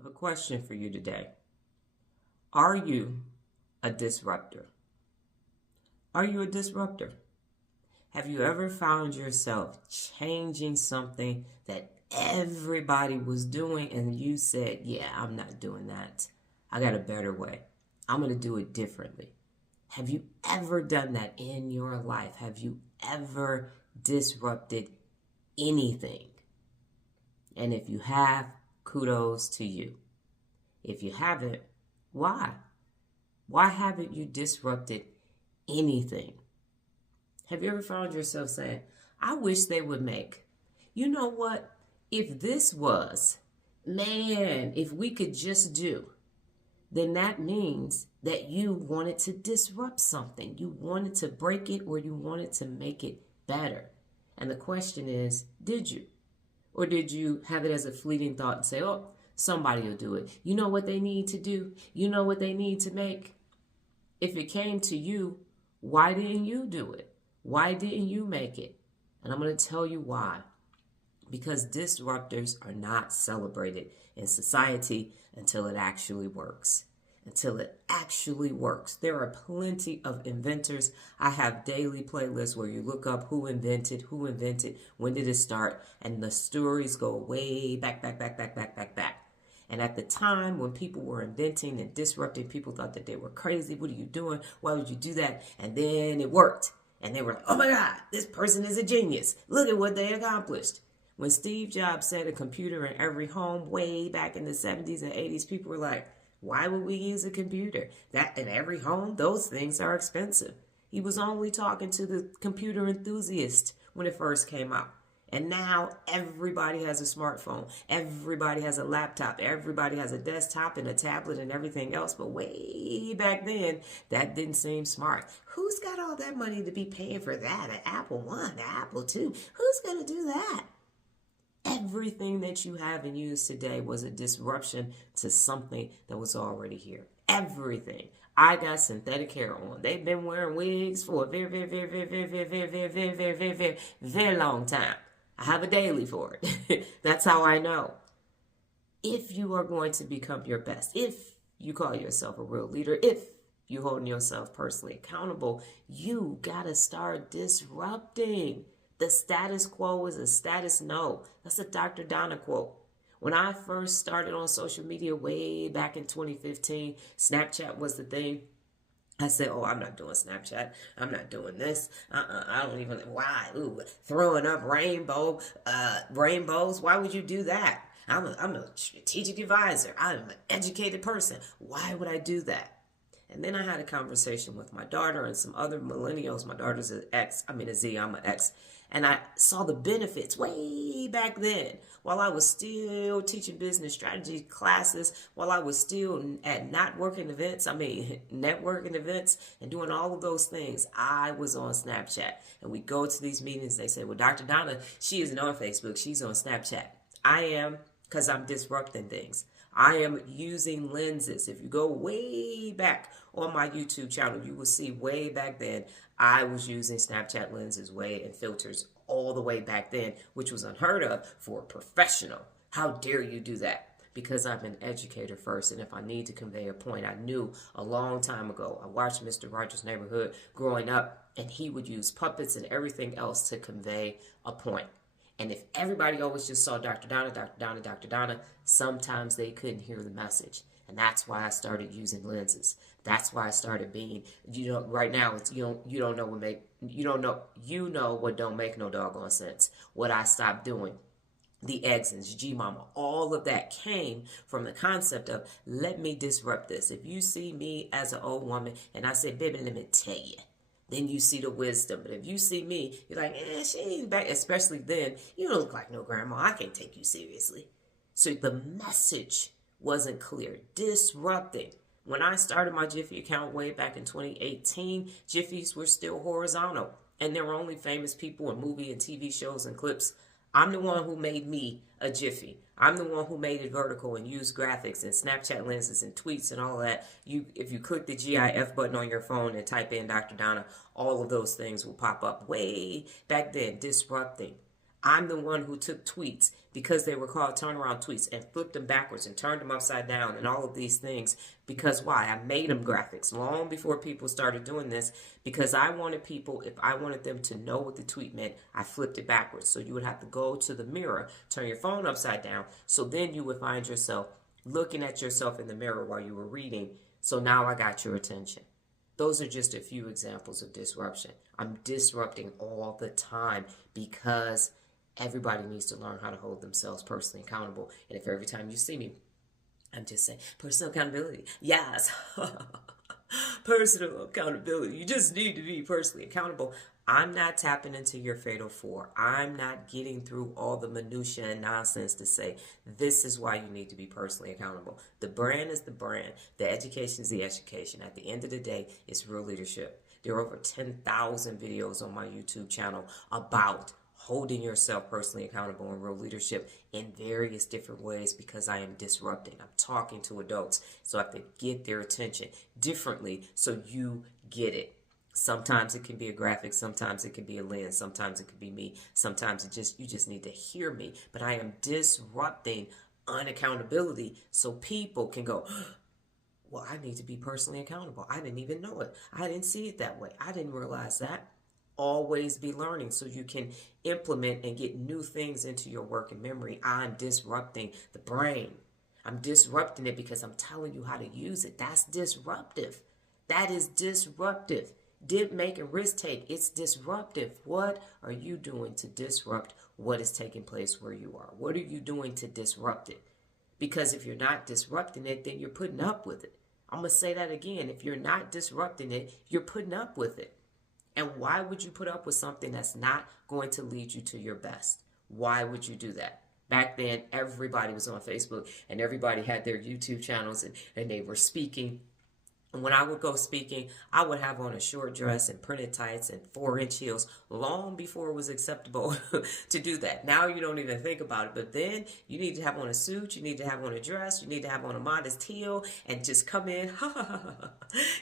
have a question for you today. Are you a disruptor? Are you a disruptor? Have you ever found yourself changing something that everybody was doing and you said, yeah, I'm not doing that. I got a better way. I'm going to do it differently. Have you ever done that in your life? Have you ever disrupted anything? And if you have, kudos to you. If you haven't, why? Why haven't you disrupted anything? Have you ever found yourself saying, I wish they would make, you know what? If this was, man, if we could just do, then that means that you wanted to disrupt something. You wanted to break it or you wanted to make it better. And the question is, did you? Or did you have it as a fleeting thought and say, oh, somebody will do it. You know what they need to do? You know what they need to make? If it came to you, why didn't you do it? Why didn't you make it? And I'm going to tell you why. Because disruptors are not celebrated in society until it actually works. Until it actually works. There are plenty of inventors. I have daily playlists where you look up who invented, when did it start, and the stories go way back. And at the time when people were inventing and disrupting, people thought that they were crazy. What are you doing? Why would you do that? And then it worked. And they were like, oh my God, this person is a genius. Look at what they accomplished. When Steve Jobs said a computer in every home way back in the 70s and 80s, people were like, why would we use a computer? That in every home, those things are expensive. He was only talking to the computer enthusiast when it first came out. And now everybody has a smartphone. Everybody has a laptop. Everybody has a desktop and a tablet and everything else. But way back then, that didn't seem smart. Who's got all that money to be paying for that? An Apple One, an Apple Two. Who's going to do that? Everything that you have and use today was a disruption to something that was already here. Everything. I got synthetic hair on. They've been wearing wigs for a very long time. I have a daily for it. That's how I know. If you are going to become your best, if you call yourself a real leader, if you holding yourself personally accountable, you got to start disrupting. The status quo is a status no. That's a Dr. Donna quote. When I first started on social media way back in 2015, Snapchat was the thing. I said, oh, I'm not doing Snapchat. I'm not doing this. I don't even, why? Ooh, throwing up rainbows. Why would you do that? I'm a strategic advisor. I'm an educated person. Why would I do that? And then I had a conversation with my daughter and some other millennials. My daughter's a Z, I'm an X. And I saw the benefits way back then while I was still teaching business strategy classes, while I was still at networking events and doing all of those things. I was on Snapchat. And we go to these meetings. They say, well, Dr. Donna, she isn't on Facebook. She's on Snapchat. I am, because I'm disrupting things. I am using lenses. If you go way back on my YouTube channel, you will see way back then, I was using Snapchat lenses and filters all the way back then, which was unheard of for a professional. How dare you do that? Because I'm an educator first, and if I need to convey a point, I knew a long time ago. I watched Mr. Rogers' Neighborhood growing up, and he would use puppets and everything else to convey a point. And if everybody always just saw Dr. Donna, sometimes they couldn't hear the message. And that's why I started using lenses. That's why I started being, right now it's you know what don't make no doggone sense. What I stopped doing. The exes, G-Mama, all of that came from the concept of, let me disrupt this. If you see me as an old woman and I say, baby, let me tell you, then you see the wisdom. But if you see me, you're like, she ain't back. Especially then, you don't look like no grandma. I can't take you seriously. So the message wasn't clear. Disrupting. When I started my Jiffy account way back in 2018, Jiffies were still horizontal. And there were only famous people in movie and TV shows and clips. I'm the one who made me a Jiffy. I'm the one who made it vertical and used graphics and Snapchat lenses and tweets and all that. If you click the GIF button on your phone and type in Dr. Donna, all of those things will pop up way back then, disrupting. I'm the one who took tweets because they were called turnaround tweets and flipped them backwards and turned them upside down and all of these things. Because why? I made them graphics long before people started doing this, because I wanted people, if I wanted them to know what the tweet meant, I flipped it backwards. So you would have to go to the mirror, turn your phone upside down. So then you would find yourself looking at yourself in the mirror while you were reading. So now I got your attention. Those are just a few examples of disruption. I'm disrupting all the time because everybody needs to learn how to hold themselves personally accountable. And if every time you see me, I'm just saying, personal accountability. Yes. Personal accountability. You just need to be personally accountable. I'm not tapping into your fatal four. I'm not getting through all the minutia and nonsense to say, this is why you need to be personally accountable. The brand is the brand. The education is the education. At the end of the day, it's real leadership. There are over 10,000 videos on my YouTube channel about holding yourself personally accountable in real leadership in various different ways, because I am disrupting. I'm talking to adults, so I have to get their attention differently so you get it. Sometimes it can be a graphic, sometimes it can be a lens, sometimes it could be me, sometimes you just need to hear me. But I am disrupting unaccountability so people can go, well, I need to be personally accountable. I didn't even know it. I didn't see it that way. I didn't realize that. Always be learning so you can implement and get new things into your working memory. I'm disrupting the brain. I'm disrupting it because I'm telling you how to use it. That's disruptive. That is disruptive. Did make a risk take. It's disruptive. What are you doing to disrupt what is taking place where you are? What are you doing to disrupt it? Because if you're not disrupting it, then you're putting up with it. I'm going to say that again. If you're not disrupting it, you're putting up with it. And why would you put up with something that's not going to lead you to your best? Why would you do that? Back then, everybody was on Facebook and everybody had their YouTube channels and they were speaking. And when I would go speaking, I would have on a short dress and printed tights and 4-inch heels long before it was acceptable to do that. Now you don't even think about it. But then you need to have on a suit, you need to have on a dress, you need to have on a modest heel and just come in.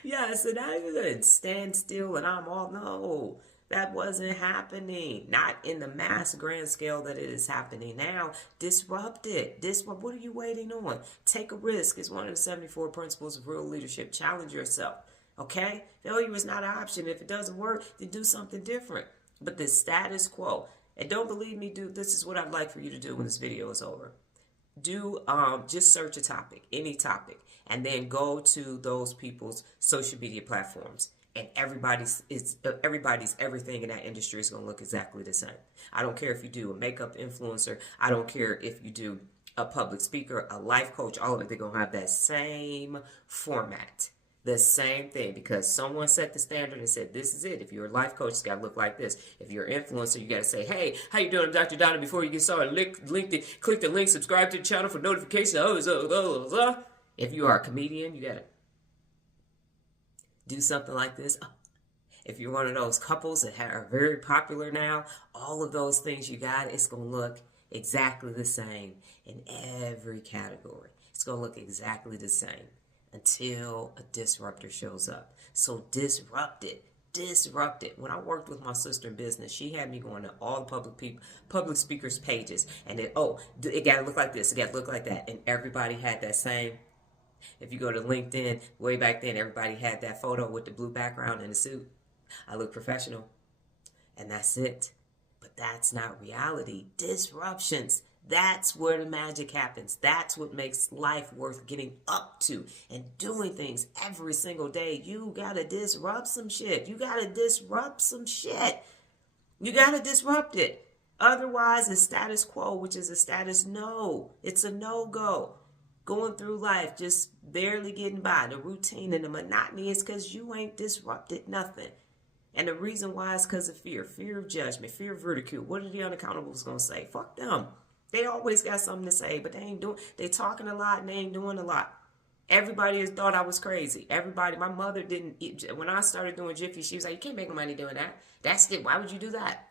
Yes, and I would stand still and I'm all, no. That wasn't happening. Not in the mass grand scale that it is happening now. Disrupt it. What are you waiting on? Take a risk. It's one of the 74 principles of real leadership. Challenge yourself. Okay? Failure is not an option. If it doesn't work, then do something different. But the status quo. And don't believe me, dude, this is what I'd like for you to do when this video is over. Just search a topic, any topic, and then go to those people's social media platforms. And everybody's everything in that industry is going to look exactly the same. I don't care if you do a makeup influencer. I don't care if you do a public speaker, a life coach, all of it. They're going to have that same format, the same thing, because someone set the standard and said, this is it. If you're a life coach, it's got to look like this. If you're an influencer, you got to say, hey, how you doing? I'm Dr. Donna. Before you get started, click the link, subscribe to the channel for notifications. If you are a comedian, you got to do something like this. If you're one of those couples that are very popular now, all of those things you got, it's going to look exactly the same in every category. It's going to look exactly the same until a disruptor shows up. So disrupt it. Disrupt it. When I worked with my sister in business, she had me going to all the public speakers' pages, and it got to look like this, it got to look like that, and everybody had that same. If you go to LinkedIn, way back then, everybody had that photo with the blue background and the suit. I look professional, and that's it. But that's not reality. Disruptions. That's where the magic happens. That's what makes life worth getting up to and doing things every single day. You got to disrupt some shit. You got to disrupt some shit. You got to disrupt it. Otherwise, it's status quo, which is a status no. It's a no-go. Going through life, just barely getting by. The routine and the monotony is because you ain't disrupted nothing. And the reason why is because of fear. Fear of judgment, fear of ridicule. What are the unaccountables going to say? Fuck them. They always got something to say, but they talking a lot and they ain't doing a lot. Everybody has thought I was crazy. Everybody, my mother didn't, when I started doing Jiffy, she was like, you can't make money doing that. That's it. Why would you do that?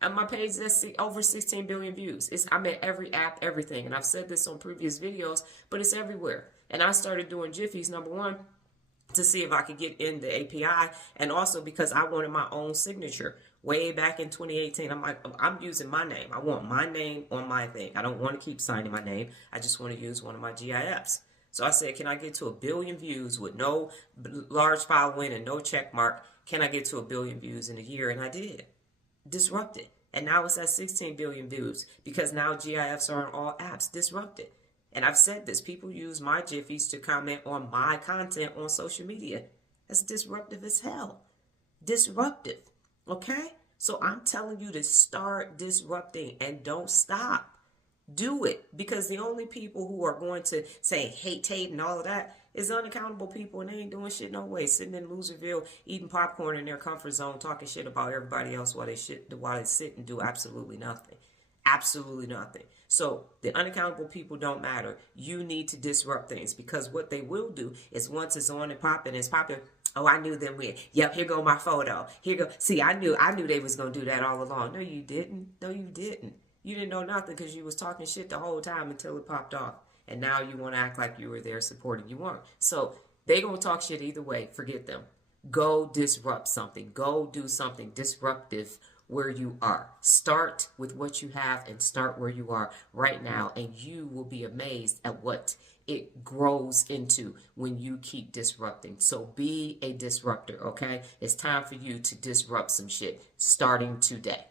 And my page that's over 16 billion views. I'm at every app, everything. And I've said this on previous videos, but it's everywhere. And I started doing Jiffies, number one, to see if I could get in the API, and also because I wanted my own signature. Way back in 2018, I'm like, I'm using my name. I want my name on my thing. I don't want to keep signing my name. I just want to use one of my GIFs. So I said, can I get to 1 billion views with no large following and no check mark? Can I get to 1 billion views in a year? And I did. Disrupted. And now it's at 16 billion views because now GIFs are on all apps. Disrupted. And I've said this. People use my Jiffies to comment on my content on social media. That's disruptive as hell. Disruptive. Okay? So I'm telling you to start disrupting and don't stop. Do it, because the only people who are going to say hate Tate and all of that is unaccountable people, and they ain't doing shit no way, sitting in Loserville eating popcorn in their comfort zone, talking shit about everybody else while they sit and do absolutely nothing. Absolutely nothing. So the unaccountable people don't matter. You need to disrupt things, because what they will do is once it's on and popping, it's popping. Oh, I knew them with. Yep, here go my photo. Here go. See, I knew they was gonna do that all along. No, you didn't. No, you didn't. You didn't know nothing because you was talking shit the whole time until it popped off. And now you want to act like you were there supporting. You weren't. So they going to talk shit either way. Forget them. Go disrupt something. Go do something disruptive where you are. Start with what you have and start where you are right now. And you will be amazed at what it grows into when you keep disrupting. So be a disruptor, okay? It's time for you to disrupt some shit starting today.